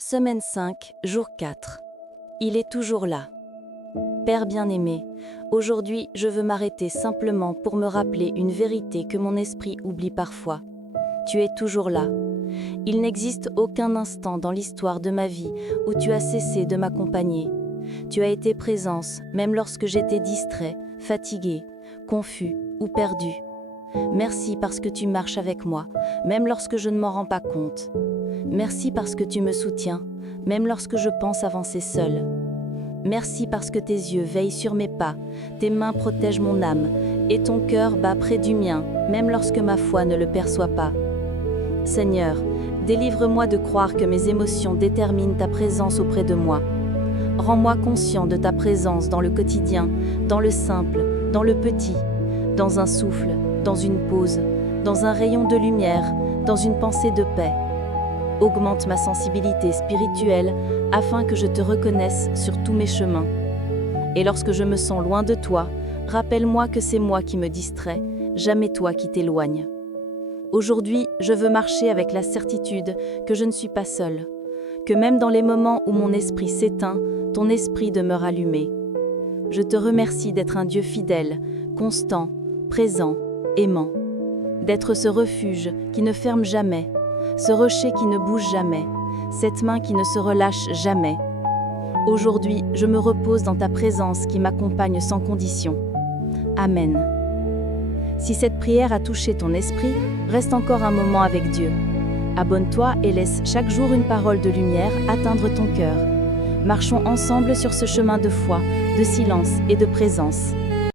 Semaine 5, jour 4. Il est toujours là. Père bien-aimé, aujourd'hui je veux m'arrêter simplement pour me rappeler une vérité que mon esprit oublie parfois. Tu es toujours là. Il n'existe aucun instant dans l'histoire de ma vie où tu as cessé de m'accompagner. Tu as été présence, même lorsque j'étais distrait, fatigué, confus ou perdu. Merci parce que tu marches avec moi, même lorsque je ne m'en rends pas compte. Merci parce que tu me soutiens, même lorsque je pense avancer seul. Merci parce que tes yeux veillent sur mes pas, tes mains protègent mon âme, et ton cœur bat près du mien, même lorsque ma foi ne le perçoit pas. Seigneur, délivre-moi de croire que mes émotions déterminent ta présence auprès de moi. Rends-moi conscient de ta présence dans le quotidien, dans le simple, dans le petit, dans un souffle, dans une pause, dans un rayon de lumière, dans une pensée de paix. Augmente ma sensibilité spirituelle afin que je te reconnaisse sur tous mes chemins. Et lorsque je me sens loin de toi, rappelle-moi que c'est moi qui me distrais, jamais toi qui t'éloignes. Aujourd'hui, je veux marcher avec la certitude que je ne suis pas seule, que même dans les moments où mon esprit s'éteint, ton esprit demeure allumé. Je te remercie d'être un Dieu fidèle, constant, présent, aimant, d'être ce refuge qui ne ferme jamais, ce rocher qui ne bouge jamais, cette main qui ne se relâche jamais. Aujourd'hui, je me repose dans ta présence qui m'accompagne sans condition. Amen. Si cette prière a touché ton esprit, reste encore un moment avec Dieu. Abonne-toi et laisse chaque jour une parole de lumière atteindre ton cœur. Marchons ensemble sur ce chemin de foi, de silence et de présence.